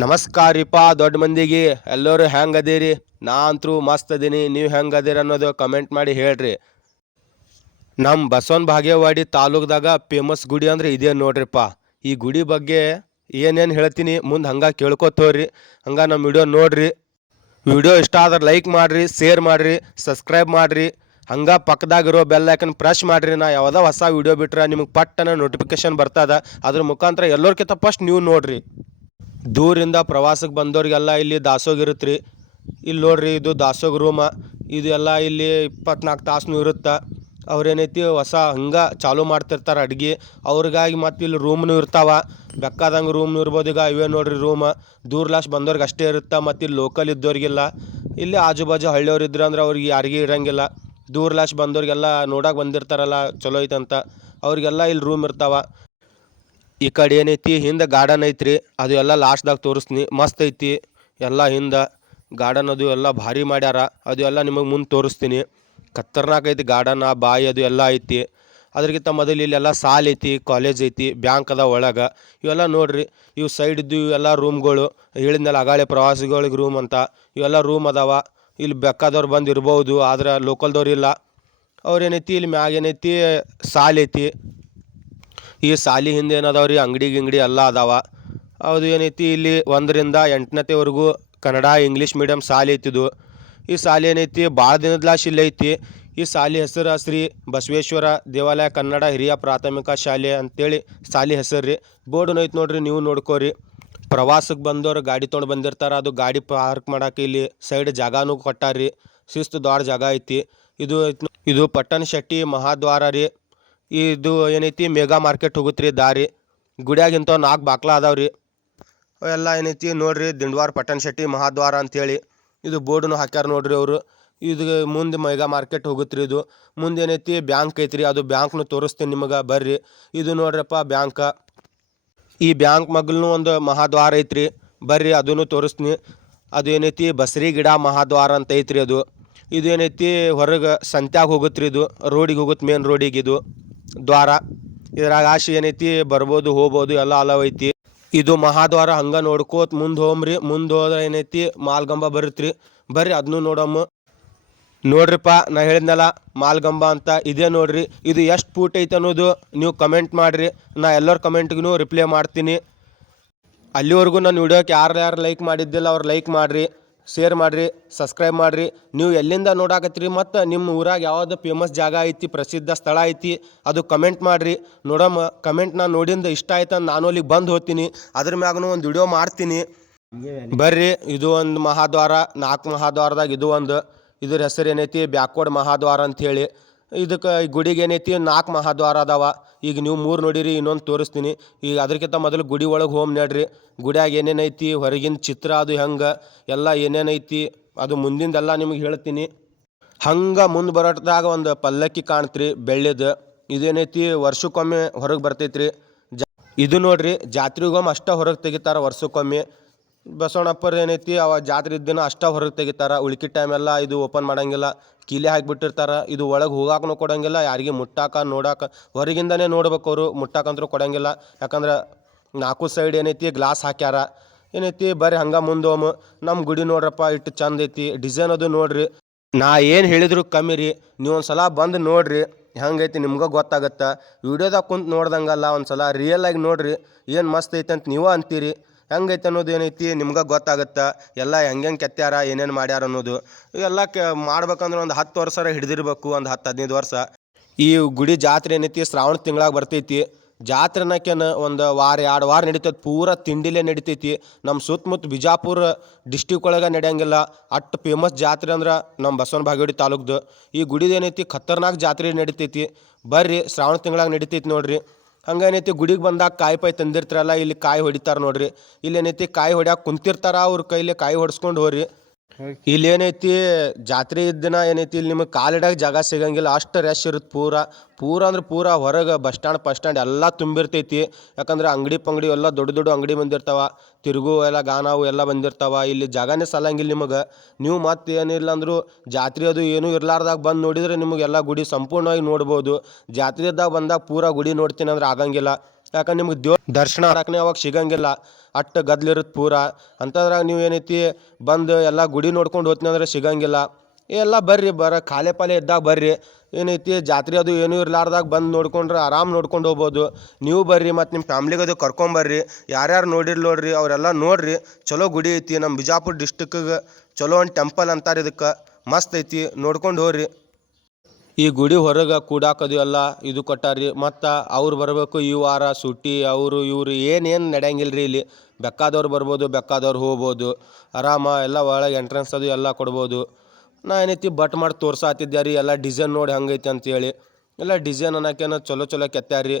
ನಮಸ್ಕಾರಿಪ್ಪ ದೊಡ್ಡ ಮಂದಿಗೆ ಎಲ್ಲರೂ ಹೆಂಗೆ ಅದೀರಿ. ನಾ ಅಂತೂ ಮಸ್ತ್ ಅದೀನಿ. ನೀವು ಹೆಂಗೆ ಅದೀರಿ ಅನ್ನೋದು ಕಮೆಂಟ್ ಮಾಡಿ ಹೇಳ್ರಿ. ನಮ್ಮ ಬಸವನ ಬಾಗೇವಾಡಿ ತಾಲೂಕ್ದಾಗ ಫೇಮಸ್ ಗುಡಿ ಅಂದ್ರೆ ಇದೇ ನೋಡ್ರಿಪ್ಪ. ಈ ಗುಡಿ ಬಗ್ಗೆ ಏನೇನು ಹೇಳ್ತೀನಿ ಮುಂದೆ ಹಂಗೆ ಕೇಳ್ಕೊತೋರಿ. ಹಂಗೆ ನಮ್ಮ ವಿಡಿಯೋ ನೋಡ್ರಿ. ವಿಡಿಯೋ ಇಷ್ಟ ಆದ್ರೆ ಲೈಕ್ ಮಾಡಿರಿ, ಶೇರ್ ಮಾಡಿರಿ, ಸಬ್ಸ್ಕ್ರೈಬ್ ಮಾಡಿರಿ. ಹಂಗೆ ಪಕ್ಕದಾಗಿರೋ ಬೆಲ್ ಐಕನ್ ಪ್ರೆಸ್ ಮಾಡಿರಿ. ನಾ ಯಾವುದೋ ಹೊಸ ವಿಡಿಯೋ ಬಿಟ್ರೆ ನಿಮಗೆ ಪಟ್ಟನ ನೋಟಿಫಿಕೇಶನ್ ಬರ್ತದ. ಅದ್ರ ಮುಖಾಂತರ ಎಲ್ಲರಿಗಿಂತ ಫಸ್ಟ್ ನೀವು ನೋಡ್ರಿ. ದೂರಿಂದ ಪ್ರವಾಸಕ್ಕೆ ಬಂದವ್ರಿಗೆಲ್ಲ ಇಲ್ಲಿ ದಾಸೋಗ ಇರುತ್ತೆ ರೀ. ಇಲ್ಲಿ ನೋಡ್ರಿ, ಇದು ದಾಸೋಗ ರೂಮ. ಇದು ಎಲ್ಲ ಇಲ್ಲಿ 24 ತಾಸು ಇರುತ್ತೆ. ಅವ್ರೇನೈತಿ ಹೊಸ ಹಂಗೆ ಚಾಲೂ ಮಾಡ್ತಿರ್ತಾರೆ ಅಡ್ಗೆ ಅವ್ರಿಗಾಗಿ. ಮತ್ತು ಇಲ್ಲಿ ರೂಮ್ನು ಇರ್ತಾವೆ, ಬೇಕಾದಂಗೆ ರೂಮ್ನು ಇರ್ಬೋದು. ಈಗ ಇವೇ ನೋಡ್ರಿ ರೂಮ. ದೂರ್ಲಾಸ್ ಬಂದವ್ರಿಗೆ ಅಷ್ಟೇ ಇರುತ್ತೆ. ಮತ್ತು ಇಲ್ಲಿ ಲೋಕಲ್ ಇದ್ದವ್ರಿಗೆಲ್ಲ, ಇಲ್ಲಿ ಆಜು ಬಾಜು ಹಳ್ಳಿಯವ್ರು ಇದ್ರೆ ಅಂದ್ರೆ ಅವ್ರಿಗೆ ಯಾರಿಗೂ ಇರೋಂಗಿಲ್ಲ. ದೂರ್ಲಾಸ್ ಬಂದವ್ರಿಗೆಲ್ಲ ನೋಡೋಕೆ ಬಂದಿರ್ತಾರಲ್ಲ ಚಲೋ ಐತಂತ, ಅವ್ರಿಗೆಲ್ಲ ಇಲ್ಲಿ ರೂಮ್ ಇರ್ತಾವೆ. ಈ ಕಡೆ ಏನೈತಿ ಹಿಂದೆ ಗಾರ್ಡನ್ ಐತ್ರಿ, ಅದು ಎಲ್ಲ ಲಾಸ್ಟ್ದಾಗ ತೋರಿಸ್ತೀನಿ. ಮಸ್ತ್ ಐತಿ ಎಲ್ಲ. ಹಿಂದೆ ಗಾರ್ಡನ್ ಅದು ಎಲ್ಲ ಭಾರಿ ಮಾಡ್ಯಾರ. ಅದು ಎಲ್ಲ ನಿಮಗೆ ಮುಂದೆ ತೋರಿಸ್ತೀನಿ. ಖತರ್ನಾಕ್ ಐತಿ ಗಾರ್ಡನ್, ಬಾಯಿ ಅದು ಎಲ್ಲ ಐತಿ. ಅದ್ರಗಿಂತ ಮೊದಲು ಇಲ್ಲೆಲ್ಲ ಸಾಲ್ ಐತಿ, ಕಾಲೇಜ್ ಐತಿ, ಬ್ಯಾಂಕ್ ಅದ ಒಳಗೆ. ಇವೆಲ್ಲ ನೋಡ್ರಿ, ಇವು ಸೈಡ್ ಇದ್ದು ಇವೆಲ್ಲ ರೂಮ್ಗಳು. ಹೇಳಿದ್ನಲ್ಲ ಅಗಾಳೆ ಪ್ರವಾಸಿಗಳಿಗೆ ರೂಮ್ ಅಂತ. ಇವೆಲ್ಲ ರೂಮ್ ಅದಾವ. ಇಲ್ಲಿ ಬೇಕಾದವ್ರು ಬಂದು ಇರ್ಬೋದು, ಆದ್ರೆ ಲೋಕಲ್ದವ್ರು ಇಲ್ಲ. ಅವ್ರೇನೈತಿ ಇಲ್ಲಿ ಮ್ಯಾಗ ಏನೈತಿ ಸಾಲ್ ಐತಿ. ಈ ಸಾಲಿ ಹಿಂದೆ ಏನದಾವ್ರಿ ಅಂಗಡಿ ಗಿಂಗಡಿ ಎಲ್ಲ ಅದಾವ. ಅದು ಏನೈತಿ ಇಲ್ಲಿ 1ರಿಂದ 8ನೇವರೆಗೂ ಕನ್ನಡ ಇಂಗ್ಲೀಷ್ ಮೀಡಿಯಮ್ ಸಾಲಿ ಐತಿದು. ಈ ಸಾಲಿ ಏನೈತಿ ಭಾಳ ದಿನದ್ಲಾಶ್ ಇಲ್ಲಿ ಐತಿ. ಈ ಸಾಲಿ ಹೆಸರು ಶ್ರೀ ಬಸವೇಶ್ವರ ದೇವಾಲಯ ಕನ್ನಡ ಹಿರಿಯ ಪ್ರಾಥಮಿಕ ಶಾಲೆ ಅಂತೇಳಿ ಸಾಲಿ ಹೆಸರು ರೀ. ಬೋರ್ಡನ್ನು ಐತಿ ನೋಡ್ರಿ, ನೀವು ನೋಡ್ಕೋರಿ. ಪ್ರವಾಸಕ್ಕೆ ಬಂದವರು ಗಾಡಿ ತೊಗೊಂಡು ಬಂದಿರ್ತಾರೆ, ಅದು ಗಾಡಿ ಪಾರ್ಕ್ ಮಾಡೋಕೆ ಇಲ್ಲಿ ಸೈಡ್ ಜಾಗಾನು ಕೊಟ್ಟಾರ್ರಿ. ಶಿಸ್ತು ದೊಡ್ಡ ಜಾಗ ಐತಿ. ಇದು ಪಟ್ಟಣ ಶೆಟ್ಟಿ ಮಹಾದ್ವಾರ ರೀ. ಇದು ಏನೈತಿ ಮೆಗಾ ಮಾರ್ಕೆಟ್ ಹೋಗುತ್ತೆ ರೀ ದಾರಿ. ಗುಡಿಯಾಗಿಂತ 4 ಬಾಕ್ಲ ಅದಾವ್ರಿ. ಅವೆಲ್ಲ ಏನೈತಿ ನೋಡ್ರಿ, ದಿಂಡವಾರ ಪಟ್ಟಣ ಶೆಟ್ಟಿ ಮಹಾದ್ವಾರ ಅಂಥೇಳಿ ಇದು ಬೋರ್ಡನ್ನು ಹಾಕ್ಯಾರ ನೋಡ್ರಿ ಅವರು. ಇದು ಮುಂದೆ ಮೆಗಾ ಮಾರ್ಕೆಟ್ ಹೋಗುತ್ತೆ ರೀ. ಇದು ಮುಂದೆ ಏನೈತಿ ಬ್ಯಾಂಕ್ ಐತ್ರಿ, ಅದು ಬ್ಯಾಂಕ್ನು ತೋರಿಸ್ತೀನಿ ನಿಮಗೆ ಬರ್ರಿ. ಇದು ನೋಡ್ರಪ್ಪ ಬ್ಯಾಂಕ. ಈ ಬ್ಯಾಂಕ್ ಮಗ್ಲೂ ಒಂದು ಮಹಾದ್ವಾರ ಐತ್ರಿ, ಬರ್ರಿ ಅದನ್ನು ತೋರಿಸ್ತೀನಿ. ಅದು ಏನೈತಿ ಬಸರಿ ಗಿಡ ಮಹಾದ್ವಾರ ಅಂತ ಐತ್ರಿ ಅದು. ಇದು ಏನೈತಿ ಹೊರಗೆ ಸಂತ್ಯಾಗ ಹೋಗುತ್ತೆ ರೀ. ಇದು ರೋಡಿಗೆ ಹೋಗುತ್ತೆ, ಮೇನ್ ರೋಡಿಗೆ ಇದು ದ್ವಾರ. ಇದ್ರಾಗ ಆಶೆ ಏನೈತಿ ಬರ್ಬೋದು ಹೋಗ್ಬೋದು, ಎಲ್ಲ ಅಲವ್ ಐತಿ. ಇದು ಮಹಾದ್ವಾರ. ಹಂಗೆ ನೋಡ್ಕೋತ ಮುಂದೆ ಹೋಗ್ರಿ. ಮುಂದೆ ಹೋದ್ರೆ ಏನೈತಿ ಮಾಲ್ಗಂಬ ಬರುತ್ತೆ ರೀ, ಬರ್ರಿ ಅದನ್ನು ನೋಡಮ್ಮ. ನೋಡ್ರಿಪ್ಪ, ನಾ ಹೇಳಿದ್ನಲ್ಲ ಮಾಲ್ಗಂಬ ಅಂತ, ಇದೇ ನೋಡ್ರಿ. ಇದು ಎಷ್ಟು ಫೂಟ್ ಐತೆ ಅನ್ನೋದು ನೀವು ಕಮೆಂಟ್ ಮಾಡಿರಿ. ನಾ ಎಲ್ಲರ ಕಮೆಂಟ್ಗೂ ರಿಪ್ಲೈ ಮಾಡ್ತೀನಿ. ಅಲ್ಲಿವರೆಗೂ ನನ್ನ ವಿಡಿಯೋಕ್ಕೆ ಯಾರು ಲೈಕ್ ಮಾಡಿದ್ದಿಲ್ಲ ಅವ್ರು ಲೈಕ್ ಮಾಡಿರಿ, ಶೇರ್ ಮಾಡಿರಿ, ಸಬ್ಸ್ಕ್ರೈಬ್ ಮಾಡಿರಿ. ನೀವು ಎಲ್ಲಿಂದ ನೋಡಾಕತ್ತೀರಿ ಮತ್ತು ನಿಮ್ಮ ಊರಾಗ ಯಾವುದು ಫೇಮಸ್ ಜಾಗ ಐತಿ, ಪ್ರಸಿದ್ಧ ಸ್ಥಳ ಐತಿ, ಅದು ಕಮೆಂಟ್ ಮಾಡಿರಿ. ನೋಡಮ್ಮ, ಕಮೆಂಟ್ ನಾನು ನೋಡಿಂದ ಇಷ್ಟ ಆಯ್ತು ಅಂತ ನಾನು ಅಲ್ಲಿಗೆ ಬಂದು ಹೋಗ್ತೀನಿ. ಅದ್ರ ಮ್ಯಾಗೂ ಒಂದು ವಿಡಿಯೋ ಮಾಡ್ತೀನಿ, ಬರ್ರಿ. ಇದು ಒಂದು ಮಹಾದ್ವಾರ, 4 ಮಹಾದ್ವಾರದಾಗ ಇದು ಒಂದು. ಇದ್ರ ಹೆಸರು ಏನೈತಿ ಬ್ಯಾಕ್ವರ್ಡ್ ಮಹಾದ್ವಾರ ಅಂಥೇಳಿ. ಇದಕ್ಕೆ ಈ ಗುಡಿಗೆ ಏನೈತಿ 4 ಮಹಾದ್ವಾರ ಅದಾವ. ಈಗ ನೀವು 3 ನೋಡಿರಿ, ಇನ್ನೊಂದು ತೋರಿಸ್ತೀನಿ. ಈಗ ಅದಕ್ಕಿಂತ ಮೊದಲು ಗುಡಿ ಒಳಗೆ ಹೋಮ್ ನಡ್ರಿ. ಗುಡಿಯಾಗ ಏನೇನೈತಿ, ಹೊರಗಿನ ಚಿತ್ರ ಅದು ಹೆಂಗೆ ಎಲ್ಲ ಏನೇನೈತಿ ಅದು ಮುಂದಿಂದೆಲ್ಲ ನಿಮಗೆ ಹೇಳ್ತೀನಿ. ಹಂಗೆ ಮುಂದೆ ಬರೋಟ್ದಾಗ ಒಂದು ಪಲ್ಲಕ್ಕಿ ಕಾಣ್ತ್ರಿ ಬೆಳ್ಳಿದು. ಇದೇನೈತಿ ವರ್ಷಕ್ಕೊಮ್ಮೆ ಹೊರಗೆ ಬರ್ತೈತ್ರಿ. ಇದು ನೋಡ್ರಿ, ಜಾತ್ರೆಗೊಮ್ಮೆ ಅಷ್ಟೇ ಹೊರಗೆ ತೆಗಿತಾರೆ ವರ್ಷಕ್ಕೊಮ್ಮೆ. ಬಸವಣ್ಣಪ್ಪರು ಏನೈತಿ ಅವ ಜಾತ್ರೆ ಇದ್ದಿನ ಅಷ್ಟೇ ಹೊರಗೆ ತೆಗಿತಾರೆ. ಉಳ್ಕಿ ಟೈಮೆಲ್ಲ ಇದು ಓಪನ್ ಮಾಡೋಂಗಿಲ್ಲ, ಕೀಲೆ ಹಾಕಿಬಿಟ್ಟಿರ್ತಾರೆ. ಇದು ಒಳಗೆ ಹೋಗಾಕೂ ಕೊಡೋಂಗಿಲ್ಲ, ಯಾರಿಗೆ ಮುಟ್ಟಾಕ ನೋಡಾಕ ಹೊರಗಿಂದನೇ ನೋಡ್ಬೇಕು ಅವರು, ಮುಟ್ಟಾಕಂತರೂ ಕೊಡೋಂಗಿಲ್ಲ. ಯಾಕಂದ್ರೆ 4 ಸೈಡ್ ಏನೈತಿ ಗ್ಲಾಸ್ ಹಾಕ್ಯಾರ. ಏನೈತಿ ಬರ್ರಿ ಹಂಗೆ ಮುಂದೆ ಹೋಮ. ನಮ್ಮ ಗುಡಿ ನೋಡ್ರಪ್ಪ ಇಟ್ಟು ಚಂದ ಐತಿ. ಡಿಸೈನ್ ಅದು ನೋಡ್ರಿ. ನಾ ಏನು ಹೇಳಿದ್ರು ಕಮ್ಮಿ ರೀ, ನೀವು ಒಂದು ಸಲ ಬಂದು ನೋಡ್ರಿ, ಹೆಂಗೈತಿ ನಿಮ್ಗೆ ಗೊತ್ತಾಗತ್ತೆ. ವೀಡಿಯೋದಾಗ ಕುಂತು ನೋಡ್ದಂಗಲ್ಲ, ಒಂದು ಸಲ ರಿಯಲಾಗಿ ನೋಡ್ರಿ, ಏನು ಮಸ್ತ್ ಐತೆ ಅಂತ ನೀವು ಅಂತೀರಿ. ಹೆಂಗೈತೆ ಅನ್ನೋದು ಏನೈತಿ ನಿಮ್ಗೆ ಗೊತ್ತಾಗುತ್ತೆ. ಎಲ್ಲ ಹೆಂಗೆ ಕೆತ್ಯಾರ, ಏನೇನು ಮಾಡ್ಯಾರ ಅನ್ನೋದು. ಇವೆಲ್ಲ ಮಾಡ್ಬೇಕಂದ್ರೆ ಒಂದು 10 ವರ್ಷ ಹಿಡಿದಿರ್ಬೇಕು, ಒಂದು 10-15 ವರ್ಷ. ಈ ಗುಡಿ ಜಾತ್ರೆ ಏನೈತಿ ಶ್ರಾವಣ ತಿಂಗಳಾಗ ಬರ್ತೈತಿ. ಜಾತ್ರೆನಕೇನು ಒಂದು ವಾರ 2 ವಾರ ನಡೀತೈತಿ. ಪೂರ ತಿಂಡಿಲೇ ನಡಿತೈತಿ. ನಮ್ಮ ಸುತ್ತಮುತ್ತ ಬಿಜಾಪುರ ಡಿಸ್ಟಿಕ್ ಒಳಗೆ ನಡೆಯಂಗಿಲ್ಲ, ಅಷ್ಟು ಫೇಮಸ್ ಜಾತ್ರೆ ಅಂದ್ರೆ ನಮ್ಮ ಬಸವನ ಬಾಗೇವಾಡಿ ತಾಲೂಕ್ದು. ಈ ಗುಡಿದು ಏನೈತಿ ಖತರ್ನಾಕ್ ಜಾತ್ರೆ ನಡಿತೈತಿ. ಬರ್ರಿ, ಶ್ರಾವಣ ತಿಂಗಳಾಗ ನಡಿತೈತಿ ನೋಡ್ರಿ. ಹಂಗೇನೈತಿ ಗುಡಿಗೆ ಬಂದಾಗ ಕಾಯಿ ಪಾಯಿ ತಂದಿರ್ತಾರಲ್ಲ, ಇಲ್ಲಿ ಕಾಯಿ ಹೊಡಿತಾರೆ ನೋಡ್ರಿ. ಇಲ್ಲಿ ಏನೈತಿ ಕಾಯಿ ಹೊಡ್ಯಾಕೆ ಕುಂತಿರ್ತಾರ, ಅವ್ರ ಕೈಲಿ ಕಾಯಿ ಹೊಡ್ಸ್ಕೊಂಡು ಹೋಗ್ರಿ. ಇಲ್ಲಿ ಏನೈತಿ ಜಾತ್ರೆ ಇದ್ದಿನ ಏನೈತಿ ಇಲ್ಲಿ ನಿಮಗೆ ಕಾಲಿಡಾಗ ಜಾಗ ಸಿಗಂಗಿಲ್ಲ, ಅಷ್ಟು ರಶ್ ಇರುತ್ತೆ. ಪೂರ ಅಂದ್ರೆ ಪೂರ ಹೊರಗೆ ಬಸ್ ಸ್ಟ್ಯಾಂಡ್ ಎಲ್ಲ ತುಂಬಿರ್ತೈತಿ. ಯಾಕಂದ್ರೆ ಅಂಗಡಿ ಪಂಗಡಿ ಎಲ್ಲ ದೊಡ್ಡ ಅಂಗಡಿ ಬಂದಿರ್ತಾವ, ತಿರುಗು ಎಲ್ಲ ಗಾನಾವು ಎಲ್ಲ ಬಂದಿರ್ತಾವ. ಇಲ್ಲಿ ಜಾಗನೇ ಸಲ್ಲಂಗಿಲ್ಲ ನಿಮಗೆ. ನೀವು ಮತ್ತೆ ಏನಿಲ್ಲ ಅಂದರೂ ಜಾತ್ರೆ ಅದು ಏನೂ ಇರ್ಲಾರ್ದಾಗ ಬಂದು ನೋಡಿದರೆ ನಿಮಗೆಲ್ಲ ಗುಡಿ ಸಂಪೂರ್ಣವಾಗಿ ನೋಡ್ಬೋದು. ಜಾತ್ರೆದಾಗ ಬಂದಾಗ ಪೂರ ಗುಡಿ ನೋಡ್ತೀನಿ ಅಂದ್ರೆ ಆಗಂಗಿಲ್ಲ. ಯಾಕಂದ್ರೆ ನಿಮ್ಗೆ ದರ್ಶನ ಮಾಡಕ್ಕೆ ಅವಾಗ ಸಿಗಂಗಿಲ್ಲ, ಅಟ್ಟು ಗದ್ಲಿರುತ್ತೆ ಪೂರ. ಅಂಥದ್ರಾಗ ನೀವು ಏನೈತಿ ಬಂದು ಎಲ್ಲ ಗುಡಿ ನೋಡ್ಕೊಂಡು ಹೋಗ್ತೀನಿ ಅಂದ್ರೆ ಸಿಗಂಗಿಲ್ಲ. ಎಲ್ಲ ಬರ್ರಿ ಖಾಲಿ ಪಾಲೆ ಇದ್ದಾಗ ಬರ್ರಿ, ಏನೈತಿ ಜಾತ್ರೆ ಅದು ಏನೂ ಇರ್ಲಾರ್ದಾಗ ಬಂದು ನೋಡ್ಕೊಂಡ್ರೆ ಆರಾಮ್ ನೋಡ್ಕೊಂಡು ಹೋಗ್ಬೋದು. ನೀವು ಬರ್ರಿ ಮತ್ತು ನಿಮ್ಮ ಫ್ಯಾಮ್ಲಿಗೆ ಅದು ಕರ್ಕೊಂಬರ್ರಿ. ಯಾರ್ಯಾರು ನೋಡ್ರಿ ಅವರೆಲ್ಲ ನೋಡ್ರಿ. ಚಲೋ ಗುಡಿ ಐತಿ. ನಮ್ಮ ಬಿಜಾಪುರ ಡಿಸ್ಟಿಕ್ಕಿಗೆ ಚಲೋ ಒಂದು ಟೆಂಪಲ್ ಅಂತಾರೆ ಇದಕ್ಕೆ. ಮಸ್ತ್ ಐತಿ, ನೋಡ್ಕೊಂಡು ಹೋಗ್ರಿ. ಈ ಗುಡಿ ಹೊರಗೆ ಕೂಡಾಕದು ಎಲ್ಲ ಇದು ಕೊಟ್ಟಾರ್ರಿ. ಮತ್ತು ಅವ್ರು ಬರಬೇಕು ಈ ವಾರ ಸುಟ್ಟಿ, ಅವರು ಇವರು ಏನೇನು ನಡೆಯಂಗಿಲ್ಲ ರೀ ಇಲ್ಲಿ. ಬೇಕಾದವ್ರು ಬರ್ಬೋದು, ಬೇಕಾದವ್ರು ಹೋಗ್ಬೋದು ಆರಾಮ. ಎಲ್ಲ ಒಳಗೆ ಎಂಟ್ರೆನ್ಸ್ ಅದು ಎಲ್ಲ ಕೊಡ್ಬೋದು. ನಾ ಏನೈತಿ ಬಟ್ ಮಾಡಿ ತೋರ್ಸಾತಿದ್ದೆ ರೀ ಎಲ್ಲ ಡಿಸೈನ್ ನೋಡಿ ಹಂಗೈತಿ ಅಂತೇಳಿ. ಎಲ್ಲ ಡಿಸೈನ್ ಅನ್ನೋಕೇನು ಚಲೋ ಕೆತ್ತಾರ್ರಿ.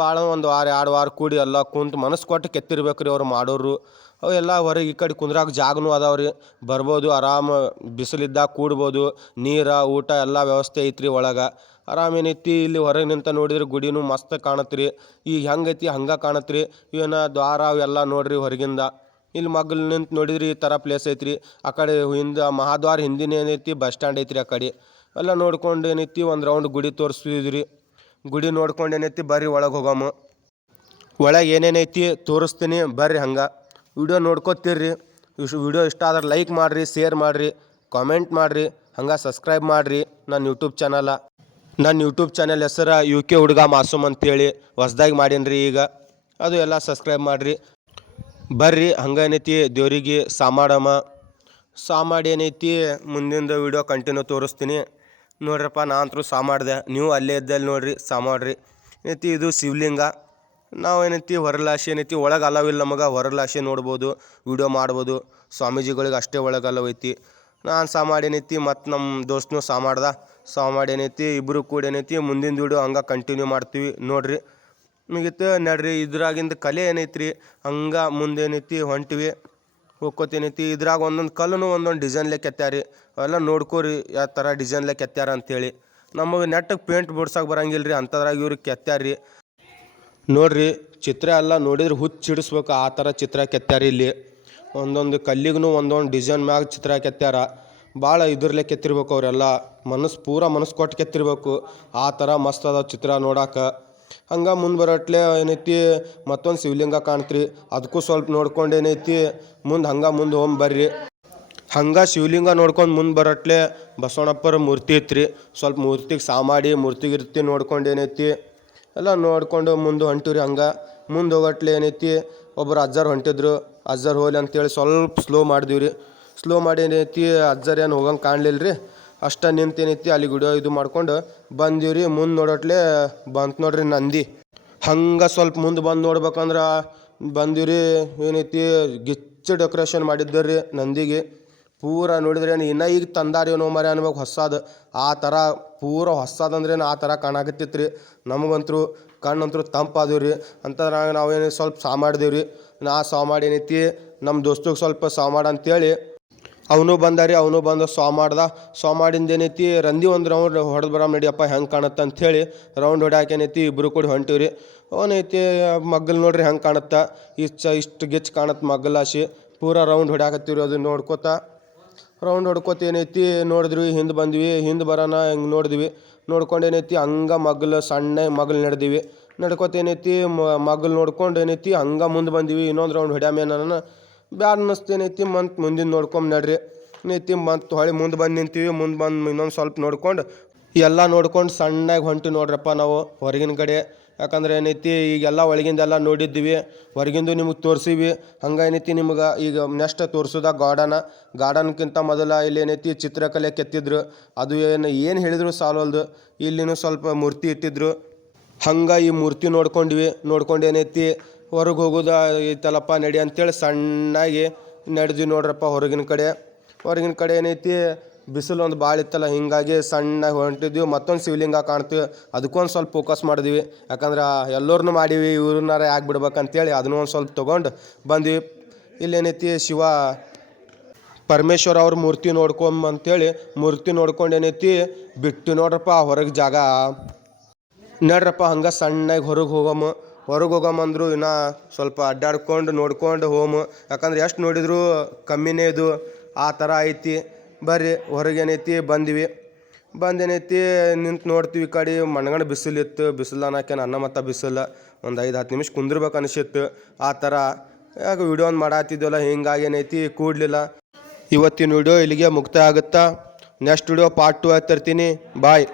ಭಾಳ ಒಂದು ವಾರ 2 ವಾರ ಕೂಡಿ ಎಲ್ಲ ಕುಂತು ಮನಸ್ಸು ಕೊಟ್ಟು ಕೆತ್ತಿರ್ಬೇಕು ರೀ ಅವ್ರು ಮಾಡೋರು. ಅವು ಎಲ್ಲ ಹೊರಗೆ ಈ ಕಡೆ ಕುಂದ್ರಾಕ ಜಾಗನೂ ಅದಾವೆ ರೀ. ಬರ್ಬೋದು ಆರಾಮ, ಬಿಸಿಲಿದ್ದಾಗ ಕೂಡ್ಬೋದು. ನೀರು ಊಟ ಎಲ್ಲ ವ್ಯವಸ್ಥೆ ಐತ್ರಿ ಒಳಗೆ. ಆರಾಮ ಏನೈತಿ ಇಲ್ಲಿ ಹೊರಗೆ ನಿಂತ ನೋಡಿದ್ರೆ ಗುಡಿನೂ ಮಸ್ತ್ ಕಾಣತ್ರಿ. ಈಗ ಹೆಂಗೈತಿ ಹಂಗೆ ಕಾಣತ್ರಿ. ಇವನ್ನ ದ್ವಾರ ಅವೆಲ್ಲ ನೋಡ್ರಿ ಹೊರಗಿಂದ. ಇಲ್ಲಿ ಮಗ್ಲು ನಿಂತು ನೋಡಿದ್ರಿ ಈ ಥರ ಪ್ಲೇಸ್ ಐತ್ರಿ. ಆ ಕಡೆ ಹಿಂದೆ ಮಹಾದ್ವಾರ ಹಿಂದಿನ ಏನೈತಿ ಬಸ್ ಸ್ಟ್ಯಾಂಡ್ ಐತ್ರಿ. ಆ ಕಡೆ ಎಲ್ಲ ನೋಡ್ಕೊಂಡು ಏನೈತಿ ಒಂದು ರೌಂಡ್ ಗುಡಿ ತೋರಿಸ್ತಿದ್ರಿ. ಗುಡಿ ನೋಡ್ಕೊಂಡು ಏನೈತಿ ಬರ್ರಿ ಒಳಗೆ ಹೋಗಮ್ಮ. ಒಳಗೆ ಏನೇನೈತಿ ತೋರಿಸ್ತೀನಿ ಬರ್ರಿ. ಹಂಗೆ ವಿಡಿಯೋ ನೋಡ್ಕೊತೀರ್ರಿ. ವಿಡಿಯೋ ಇಷ್ಟ ಆದ್ರೆ ಲೈಕ್ ಮಾಡಿರಿ, ಶೇರ್ ಮಾಡಿರಿ, ಕಾಮೆಂಟ್ ಮಾಡಿರಿ, ಹಂಗೆ ಸಬ್ಸ್ಕ್ರೈಬ್ ಮಾಡಿರಿ ನನ್ನ ಯೂಟ್ಯೂಬ್ ಚಾನಲ. ನನ್ನ ಯೂಟ್ಯೂಬ್ ಚಾನಲ್ ಹೆಸರು UK ಹುಡುಗ ಮಾಸೂಮ್ ಅಂತೇಳಿ ಹೊಸ್ದಾಗಿ ಮಾಡೀನಿ ಈಗ. ಅದು ಎಲ್ಲ ಸಬ್ಸ್ಕ್ರೈಬ್ ಮಾಡಿರಿ. ಬರ್ರಿ ಹಂಗೆ ಏನೈತಿ ದೇವ್ರಿಗೆ ಸಾಮಾಡಿ ಏನೈತಿ ಮುಂದಿನ ವಿಡಿಯೋ ಕಂಟಿನ್ಯೂ ತೋರಿಸ್ತೀನಿ. ನೋಡ್ರಪ್ಪ ನಾ ಅಂತೂ ಮಾಡಿದೆ, ನೀವು ಅಲ್ಲೇ ಇದ್ದಲ್ಲಿ ನೋಡಿರಿ ಮಾಡ್ರಿ. ಏನೈತಿ ಇದು ಶಿವಲಿಂಗ. ನಾವು ಏನೈತಿ ಹೊರಲಾಶಿ ಏನೈತಿ ಒಳಗೆ ಅಲವಿಲ್ಲ ನಮಗೆ. ಹೊರಲಾಶಿ ನೋಡ್ಬೋದು, ವಿಡಿಯೋ ಮಾಡ್ಬೋದು. ಸ್ವಾಮೀಜಿಗಳಿಗೆ ಅಷ್ಟೇ ಒಳಗೆ ಅಲವ್ ಐತಿ. ನಾನು ಮಾಡಿ ಏನೈತಿ ಮತ್ತು ನಮ್ಮ ದೋಸ್ತನು ಮಾಡಿ ಏನೈತಿ ಇಬ್ಬರು ಕೂಡ ಏನೈತಿ ಮುಂದಿನ ವಿಡಿಯೋ ಹಂಗೆ ಕಂಟಿನ್ಯೂ ಮಾಡ್ತೀವಿ ನೋಡಿರಿ. ಮುಗಿತು ನಡ್ರಿ. ಇದ್ರಾಗಿಂದ ಕಲೆ ಏನೈತ್ರಿ ಹಂಗೆ ಮುಂದೇನೈತಿ ಹೊಂಟಿವಿ ಹೋಗ್ಕೋತೇನೈತಿ. ಇದ್ರಾಗ ಒಂದೊಂದು ಕಲ್ಲೂ ಒಂದೊಂದು ಡಿಸೈನ್ಲೆ ಕೆತ್ತಾರಿ. ಅವೆಲ್ಲ ನೋಡ್ಕೋರಿ ಯಾವ ಥರ ಡಿಸೈನ್ಲೆ ಕೆತ್ತಾರ ಅಂಥೇಳಿ. ನಮಗೆ ನೆಟ್ಟಗೆ ಪೇಂಟ್ ಬಿಡ್ಸಕ್ಕೆ ಬರಂಗಿಲ್ಲ ರೀ, ಅಂಥದ್ರಾಗ ಇವ್ರಿಗೆ ಕೆತ್ತಾರಿ ನೋಡ್ರಿ. ಚಿತ್ರ ಎಲ್ಲ ನೋಡಿದ್ರೆ ಹುಚ್ಚಿಡಿಸ್ಬೇಕು ಆ ಥರ ಚಿತ್ರ ಕೆತ್ತಾರಿ. ಇಲ್ಲಿ ಒಂದೊಂದು ಕಲ್ಲಿಗೂ ಒಂದೊಂದು ಡಿಸೈನ್ ಮ್ಯಾಗ ಚಿತ್ರ ಕೆತ್ತಾರ. ಭಾಳ ಇದ್ರಲ್ಲೇ ಕೆತ್ತಿರ್ಬೇಕು ಅವರೆಲ್ಲ. ಪೂರ ಮನಸ್ಸು ಕೊಟ್ಟು ಕೆತ್ತಿರ್ಬೇಕು. ಆ ಥರ ಮಸ್ತ್ ಅದ ಚಿತ್ರ ನೋಡಕ್ಕೆ. ಹಂಗೆ ಮುಂದೆ ಬರೋಟ್ಲೆ ಏನೈತಿ ಮತ್ತೊಂದು ಶಿವಲಿಂಗ ಕಾಣ್ತ್ರಿ. ಅದಕ್ಕೂ ಸ್ವಲ್ಪ ನೋಡ್ಕೊಂಡು ಏನೈತಿ ಮುಂದೆ ಬರ್ರಿ. ಹಂಗೆ ಶಿವಲಿಂಗ ನೋಡ್ಕೊಂಡು ಮುಂದೆ ಬರೋಟ್ಲೆ ಬಸವಣ್ಣಪ್ಪರ ಮೂರ್ತಿ ಐತ್ರಿ. ಸ್ವಲ್ಪ ಮೂರ್ತಿಗೆ ಮಾಡಿ ಮೂರ್ತಿಗಿರ್ತಿ ನೋಡ್ಕೊಂಡು ಏನೈತಿ ಎಲ್ಲ ನೋಡ್ಕೊಂಡು ಮುಂದೆ ಹೊಂಟಿವ್ರಿ. ಹಂಗೆ ಮುಂದೆ ಹೋಗಟ್ಲೆ ಏನೈತಿ ಒಬ್ಬರು ಅಜ್ಜಾರು ಹೊಂಟಿದ್ರು. ಅಜ್ಜಾರು ಹೋಗ್ಲಿ ಅಂತೇಳಿ ಸ್ವಲ್ಪ ಸ್ಲೋ ಮಾಡಿದಿವ್ರಿ. ಸ್ಲೋ ಮಾಡಿ ಏನೈತಿ ಅಜ್ಜಾರು ಏನು ಹೋಗಂಗೆ ಕಾಣಲಿಲ್ಲ ರೀ. ಅಷ್ಟ ನಿಂತೇನೈತಿ ಅಲ್ಲಿ ವಿಡಿಯೋ ಇದು ಮಾಡ್ಕೊಂಡು ಬಂದೀವ್ರಿ. ಮುಂದೆ ನೋಡಟ್ಲೆ ಬಂತು ನೋಡ್ರಿ ನಂದಿ. ಹಂಗೆ ಸ್ವಲ್ಪ ಮುಂದೆ ಬಂದು ನೋಡ್ಬೇಕಂದ್ರೆ ಬಂದೀವ್ರಿ. ಏನೈತಿ ಗಿಚ್ಚ ಡೆಕೋರೇಷನ್ ಮಾಡಿದ್ದರಿ ನಂದಿಗೆ. ಪೂರ ನೋಡಿದ್ರೆ ಇನ್ನೂ ಈಗ ತಂದಾರೇನೋ ಮರೆ ಅನ್ಬೇಕು ಹೊಸದು. ಆ ಥರ ಪೂರ ಹೊಸದಂದ್ರೇನು ಆ ಥರ ಕಾಣಕತ್ತಿತ್ತು ರೀ. ನಮಗಂತೂ ಕಣ್ಣಂತೂ ತಂಪಾದೀವಿ ರೀ. ಅಂಥದ್ರಾಗ ನಾವೇನು ಸ್ವಲ್ಪ ಮಾಡಿದೇವ್ರಿ. ಮಾಡಿ ಏನೈತಿ ನಮ್ಮ ದೋಸ್ತಗೆ ಸ್ವಲ್ಪ ಮಾಡ ಅಂತೇಳಿ ಅವನು ಬಂದಾರಿ. ಅವನು ಬಂದು ಮಾಡಿಂದ ಏನೈತಿ ರಂದಿ ಒಂದು ರೌಂಡ್ ಹೊಡೆದು ಬರಾಮ ನಡಿಯಪ್ಪ ಹೆಂಗೆ ಕಾಣುತ್ತೆ ಅಂಥೇಳಿ ರೌಂಡ್ ಹೊಡ್ಯಾಕೆ ಏನೈತಿ ಇಬ್ಬರು ಕೂಡ ಹೊಂಟಿವ್ರಿ. ಅವನೈತಿ ಮಗ್ಗಲು ನೋಡ್ರಿ ಹೆಂಗೆ ಕಾಣುತ್ತೆ. ಇಷ್ಟು ಗಿಚ್ಚು ಕಾಣುತ್ತೆ ಮಗ್ಗಲಾಶಿ. ಪೂರ ರೌಂಡ್ ಹೊಡ್ಯಾಕತ್ತೀವ್ರಿ. ಅದು ರೌಂಡ್ ಹೊಡ್ಕೋತ ಏನೈತಿ ನೋಡಿದ್ವಿ. ಹಿಂದೆ ಬಂದ್ವಿ. ಹಿಂದೆ ಬರೋಣ ಹಿಂಗೆ ನೋಡಿದ್ವಿ. ನೋಡ್ಕೊಂಡು ಏನೈತಿ ಹಂಗೆ ಸಣ್ಣ ಮಗ್ಲು ನಡ್ಕೋತ ಏನೈತಿ ಮಗ್ಲು ನೋಡ್ಕೊಂಡು ಏನೈತಿ ಹಂಗೆ ಮುಂದೆ ಬಂದಿವಿ. ಇನ್ನೊಂದು ರೌಂಡ್ ಹೊಡ್ಯಾಮೇನ ಬ್ಯಾಡ ಅನ್ನಿಸ್ತು ಏನೈತಿ. ಮುಂದಿನ ನೋಡ್ಕೊಂಡು ನಡ್ರಿ ಏನೈತಿ ಮತ್ತು ಹೊಳೆ ಮುಂದೆ ಬಂದು ನಿಂತೀವಿ. ಮುಂದೆ ಬಂದು ಇನ್ನೊಂದು ಸ್ವಲ್ಪ ನೋಡ್ಕೊಂಡು ಎಲ್ಲ ನೋಡ್ಕೊಂಡು ಸಣ್ಣಾಗಿ ಹೊಂಟಿ ನೋಡ್ರಪ್ಪ ನಾವು ಹೊರಗಿನ ಕಡೆ. ಯಾಕಂದ್ರೆ ಏನೈತಿ ಈಗೆಲ್ಲ ಒಳಗಿಂದೆಲ್ಲ ನೋಡಿದ್ದೀವಿ, ಹೊರಗಿಂದು ನಿಮಗೆ ತೋರಿಸೀವಿ. ಹಂಗೆ ಏನೈತಿ ನಿಮ್ಗೆ ಈಗ ನೆಕ್ಸ್ಟ್ ತೋರಿಸೋದ ಗಾರ್ಡನ್ಕ್ಕಿಂತ ಮೊದಲ ಇಲ್ಲಿ ಏನೈತಿ ಚಿತ್ರಕಲೆ ಕೆತ್ತಿದ್ರು. ಅದು ಏನು ಹೇಳಿದ್ರು ಸಾಲವಲ್ದು. ಇಲ್ಲಿನೂ ಸ್ವಲ್ಪ ಮೂರ್ತಿ ಇಟ್ಟಿದ್ರು. ಹಂಗೆ ಈ ಮೂರ್ತಿ ನೋಡ್ಕೊಂಡು ಏನೈತಿ ಹೊರಗೆ ಹೋಗೋದು ಐತಲ್ಲಪ್ಪ ನಡಿ ಅಂತೇಳಿ ಸಣ್ಣಾಗಿ ನಡೆದ್ವಿ ನೋಡ್ರಪ್ಪ ಹೊರಗಿನ ಕಡೆ ಏನೈತಿ ಬಿಸಿಲು ಒಂದು ಭಾಳ ಇತ್ತಲ್ಲ, ಹೀಗಾಗಿ ಸಣ್ಣಾಗಿ ಹೊಂಟಿದ್ವಿ. ಮತ್ತೊಂದು ಶಿವಲಿಂಗ ಕಾಣ್ತೀವಿ, ಅದಕ್ಕೊಂದು ಸ್ವಲ್ಪ ಫೋಕಸ್ ಮಾಡಿದ್ವಿ. ಯಾಕಂದ್ರೆ ಎಲ್ಲರನ್ನೂ ಮಾಡೀವಿ, ಇವ್ರನ್ನಾರ ಯಾಕೆ ಬಿಡ್ಬೇಕಂತೇಳಿ ಅದನ್ನೂ ಒಂದು ಸ್ವಲ್ಪ ತೊಗೊಂಡು ಬಂದ್ವಿ. ಇಲ್ಲೇನೈತಿ ಪರಮೇಶ್ವರ ಅವ್ರ ಮೂರ್ತಿ ಅಂತೇಳಿ ಮೂರ್ತಿ ನೋಡ್ಕೊಂಡು ಏನೈತಿ ಬಿಟ್ಟು ನೋಡ್ರಪ್ಪ ಹೊರಗೆ ಜಾಗ. ನಡ್ರಪ್ಪ ಹಂಗೆ ಸಣ್ಣಾಗಿ ಹೊರಗೆ ಹೋಗಮ್ಮಂದ್ರು ಇನ್ನೂ ಸ್ವಲ್ಪ ಅಡ್ಡಾಡ್ಕೊಂಡು ನೋಡ್ಕೊಂಡು ಯಾಕಂದ್ರೆ ಎಷ್ಟು ನೋಡಿದ್ರು ಕಮ್ಮಿನೇ ಇದು ಆ ಥರ ಐತಿ. ಬರ್ರಿ ಹೊರಗೇನೈತಿ ಬಂದೇನೈತಿ ನಿಂತು ನೋಡ್ತೀವಿ. ಈ ಕಡೆ ಮಣ್ಗಣ ಬಿಸಿಲಿತ್ತು. ಬಿಸಿಲು ಅನ್ನೋಕೇನು ಅನ್ನ ಮತ್ತು ಬಿಸಿಲು ಒಂದು 5-10 ನಿಮಿಷ ಕುಂದಿರ್ಬೇಕು ಅನಿಸಿತ್ತು. ಆ ಥರ ಯಾಕೆ ವಿಡಿಯೋ ಒಂದು ಮಾಡತ್ತಿದ್ವಲ್ಲ, ಹಿಂಗಾಗಿ ಏನೈತಿ ಕೂಡಲಿಲ್ಲ. ಇವತ್ತಿನ ವಿಡಿಯೋ ಇಲ್ಲಿಗೆ ಮುಕ್ತಾಯ ಆಗುತ್ತಾ. ನೆಕ್ಸ್ಟ್ ವಿಡಿಯೋ ಪಾರ್ಟ್ 2 ತರ್ತೀನಿ. ಬಾಯ್.